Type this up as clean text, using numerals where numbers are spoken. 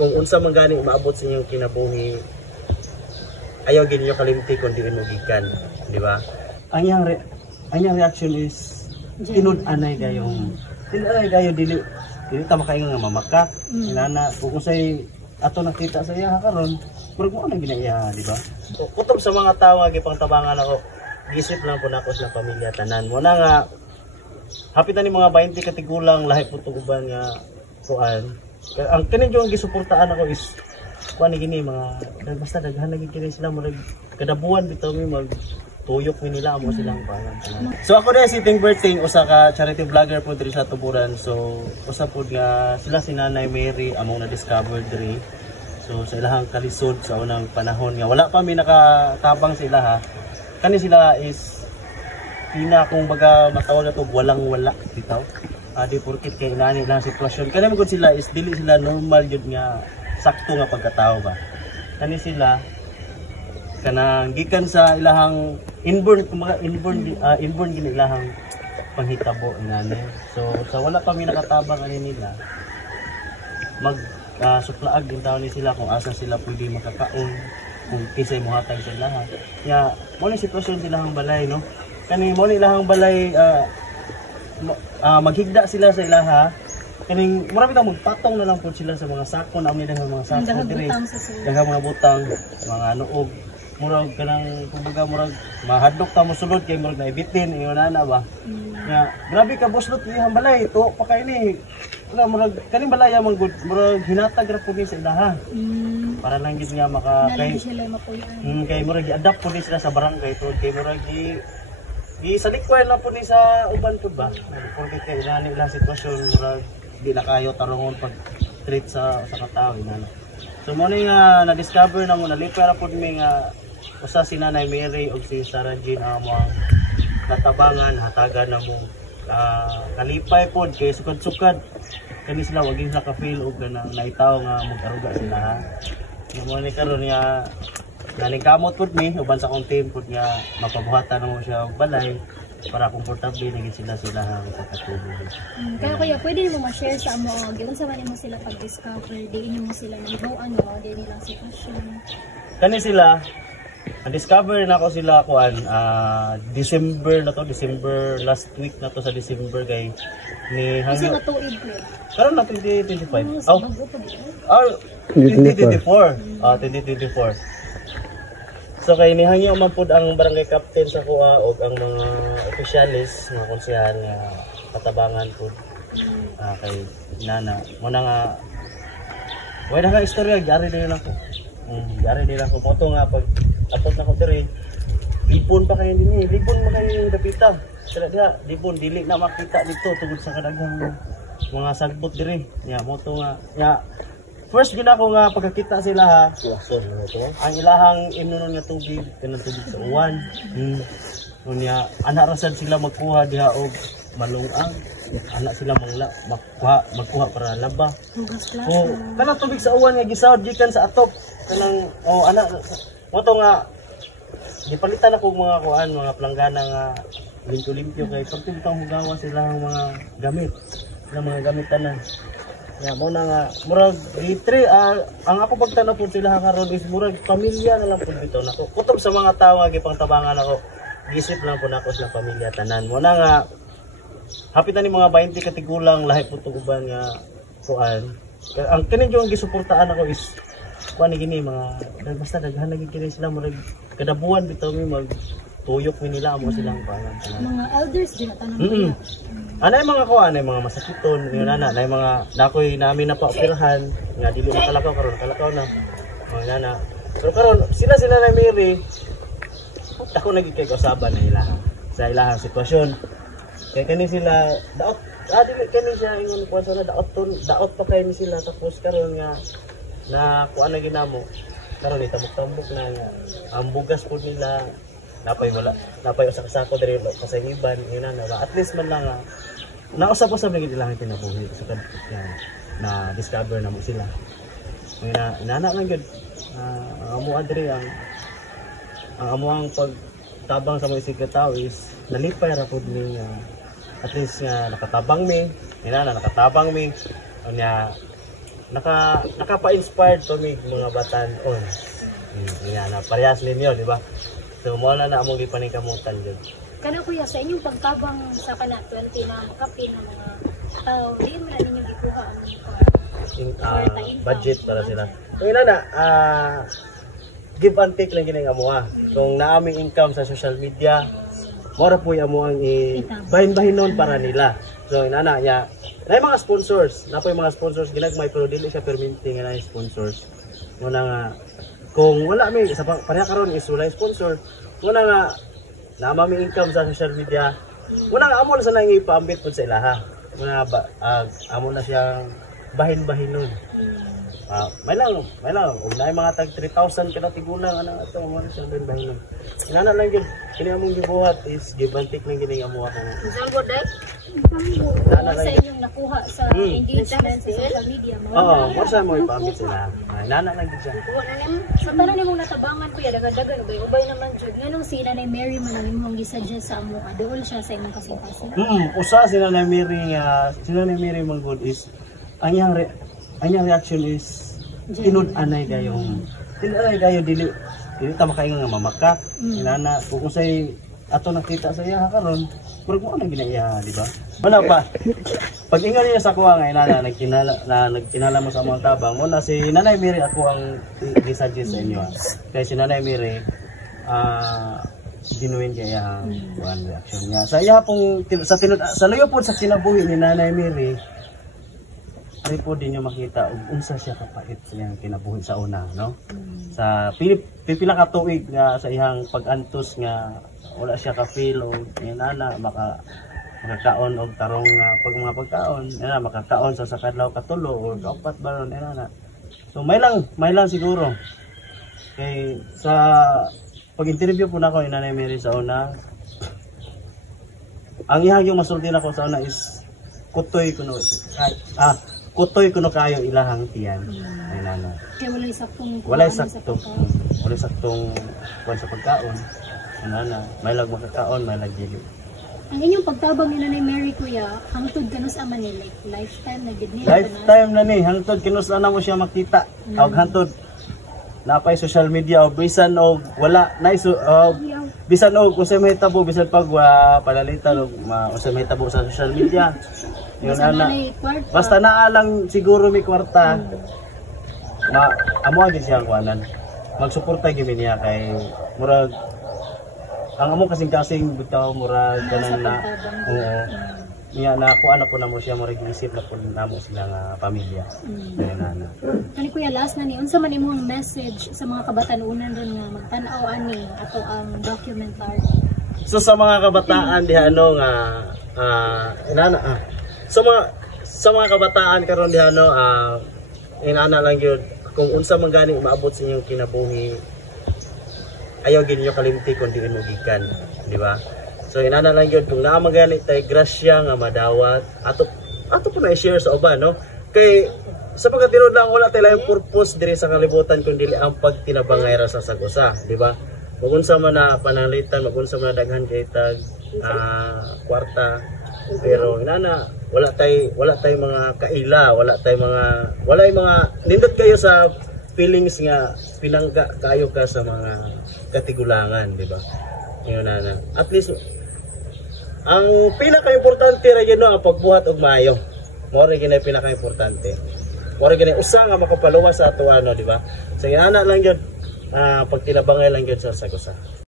kung unsa man gani maabot sa inyong kinabuhi, ayaw gid niyo kalimti kun diin mo gikan, di ba? Ang iyang reaction is tinud-anay gayong dili ta makaingon nga mamaka inana kung say ato nakita sa iya karon murag mo na ginaiya, di ba? So, kutob sa mga tawo nga gipangtabangan ako, gisip lang po nako sa pamilya tanan mo na nga hapit na ni mga 20 katigulang lahi po tuguban nga kuan. Ang kini yung gisuportaan ako is kuan gini mga basta daghan lagi kini sila murag kada buwan bitaw mi mag tuyok mi nila amo silang pangan. So ako na si Ting Berting usa ka charity vlogger po diri sa Tuburan. So usa pod nga sila si Nanay Mary among na discover diri. So sa ilahang kalisod sa unang panahon nga wala pa mi nakatabang sa ilaha. Kani sila is pina kung baga matawag na to walang wala bitaw. Di porkit kay inani lang sitwasyon. Kani magud sila is dili sila normal jud nga sakto nga pagkatao ba. Kani sila kanang gikan sa ilahang inborn gini ilahang panghitabo inani. So sa wala pa mi nakatabang ani nila mag suplaag din taon ni sila kung asa sila pwede makakaon kung kisay mohatag sa ilaha. Ya mo ni sitwasyon silang balay no. Kani mo ni ilahang balay maghigda sila sa ilaha. Kaning marami ta magpatong na lang po sila sa mga sako na daghang mga sako diri. Daghang mga butang, mga nuog. Murag kanang kumbaga murag mahadlok ta mo sulod kay murag naibitin ingon ana ba. Nga grabe ka buslot ni balay to pa kay ni. Wala murag kaning balay man gud murag hinatag ra pud ni sa ilaha. Para lang gid nga maka kay kay murag i-adapt pud sila sa barangay to kay murag di sa likway na po ni sa uban po ba? Porque kay inani ilang sitwasyon murag di na kayo tarungon pag treat sa katao inana. So mo ni nga na-discover na mo na likway ra po mi nga usa si Nanay Mary ug si Sarah Jean among natabangan hatagan na mo kalipay po kay sukad-sukad kani sila wag sila ka feel og na naitaw nga mag-aruga sila ha. Mo ni karon nga nalingkamot pud mi uban sa akong team pud nga mapabuhatan mo siya og balay para komportable naging sila sa katubo. Kaya kuya, pwede mo ma-share sa amo giun sa man mo sila pag-discover diin mo sila nibuan no di nilang sitwasyon. Kani sila na-discover na ako sila kuan December na to, December last week na to sa December kay ni hangyo. Kasi matuig ko. Karon na 2025. 2024. 2024. So kay nihangyo man pud ang barangay captain sa kuha og ang mga opisyalis, mga konsehan nga katabangan pud. Kay nana mo na nga way na nga istorya gyari din lang ko. Gyari din lang ko moto nga pag atot na ko diri. Libon pa kayo dinhi, libon man kayo dapita. Sila diha, libon dili na makita dito tungod sa kadaghang mga sagbot diri. Ya moto nga first gina ko nga pagkakita sila ha. Ang ilahang inunon nga tubig, kanang tubig sa uwan. Unya ana rasad sila magkuha diha og malungang. Ana sila magkuha para laba. Kanang tubig sa uwan nga gisawd gikan sa atop. Kanang ana moto nga gipalitan ako mga kuan, mga planggana nga limpyo-limpyo kay perti bitang hugawa sila ang mga gamit. Mga gamit tanan. Ya mo na nga murag litre ang ako pagtanaw pud sila karon is murag pamilya na lang pud bitaw nako. Kutob sa mga tawo nga gipangtabangan ako, gisip lang pud nako sa pamilya tanan. Mo na nga hapit na ni mga 20 katigulang lahi pud tuguban nga kuan. Ang kini yung gisuportaan ako is kuan gini mga basta daghan lagi kini sila murag kada buwan bitaw mi mag tuyok mi nila amo silang pangan. Mga elders din tanan. Anay mga kuan, anay mga masakiton, yun anay mga nakoy namin na paoperahan nga dili makalakaw karon, kalakaw na. Mga nana. Pero karon sila na Mary. Ako nagikay usaban na ilaha sa ilahang sitwasyon. Kay kani sila daot dili kani siya ingon kuan sa daot pa kay ni sila tapos karon nga na kuan na ginamo. Karon itabok-tambok na nga ang bugas pud nila napay usa ka sako diri sa iban ina na at least man lang nausap sa mga ilang kinabuhi sa na discover na mo sila ina inana man gud amo adri ang amo ang pagtabang sa mga isig tao is nalipay ra pud ni at least nga nakatabang mi ina na nakatabang mi unya nakapa-inspired to mig mga batan-on. Nga na parehas ninyo, di ba? So mo na among gipaningkamutan jud. Kana kuya sa inyong pagtabang sa kana 20 na makapin ng mga tao, di man na ninyo gikuha ang Budget para sila. So ina na give and take lang gini amuha. Kung naaming income sa social media, mora po amo ang bahin-bahinon para nila. So inana nya na mga sponsors, na po yung mga sponsors ginagmay pero dili siya perminting na sponsors. Muna nga kung wala mi sa pareha karon is wala sponsor, muna nga na mami income sa social media, muna nga amo na sa nang ipaambit pud sa ilaha. Muna amo na siyang bahin-bahinon. May lang, unay mga tag 3,000 kada tigulang ana ato mo siyang bahin-bahinon. Inana lang gyud kini among gibuhat is give and take lang gini amo ako. Sa inyong nakuha sa engagement sa social media. Oo, mo sa mo ipaambit sila. Inana lang gyud siya. So tanan nimong natabangan kuya dagadagan ubay naman jud. Nganong si Nanay Mary man ang imong gisuggest sa amo adool siya sa imong kasing-kasing. Usa si Nanay Mary manggod is ang iyang reaction is tinud-anay gayong dili ta makaingon nga mamaka. Inana kung say ato nakita sa iya karon, purog mo na ginaiya, di ba? Wala pa. Pag ingon niya sa kuha nga inana nagkinala mo sa mga tabang mo na si Nanay Mary ako ang i-suggest sa inyo. Kaya si Nanay Mary genuine kaya ang reaction niya. Sa iya pong sa layo po sa kinabuhi ni Nanay Mary, ay po din nyo makita unsa siya kapait sa iyang kinabuhi sa una, no? Sa pipila ka tuig nga sa iyang pag-antos nga wala siya ka-feel o inana makakaon og tarong pag mga pagkaon, inana makakaon sa sakadlaw katulo o kaupat ba ron inana. So may lang siguro. Kay sa pag-interview po nako ni Nanay Mary sa una, ang ihang yung masulti nako sa una is kutoy kuno kayo ilahang tiyan. Ay nana. Kaya walay saktong kuan sa pagkaon. Nana, may lag makakaon, may lag dili. Ang inyong pagtabang ni Nanay Mary kuya, hangtod kanus ama ni lifetime na gid nila. Lifetime na ni, hangtod kinus na mo siya makita. Og hangtod napay social media o bisan og wala bisan og usay mahitabo bisan pag palalitan og usay mahitabo sa social media. Yun ana. Basta naa lang siguro mi kwarta. Amo agad siya kuanan. Magsuporta gyud niya kay murag ang amo kasing-kasing bitaw murag ganang na. Oo. Niya na kuan na po namo siya murag isip na po namo sila nga pamilya. Ayun ana. Kani kuya last na ni unsa man imong message sa mga kabatan-unan ron nga magtan-aw ani ato ang documentary. So sa mga kabataan diha ano nga sa mga kabataan karon diha no inana lang gyud kung unsa man gani maabot sa inyong kinabuhi ayaw gid niyo kalimti kun diin mo gikan, di ba? So inana lang gyud kung naa man gani tay grasya nga madawat ato po na i-share sa uban no kay sa pagkatiro lang wala tay lain purpose diri sa kalibutan kundi ang pagtinabangay ra sa sagusa, di ba? Magunsa man na panalitan, magunsa man na daghan kay tag kwarta, pero inana wala tay mga kaila, wala mga nindot kayo sa feelings nga pinangga kayo ka sa mga katigulangan, di ba? Yun na. At least ang pinaka-importante ra gyud no ang pagbuhat og maayo. Mao ra gyud pinaka-importante. Mao ra gyud usa nga makapaluwas sa ato ano, di ba? So inana lang gyud pagtinabangay lang gyud sa sagusa.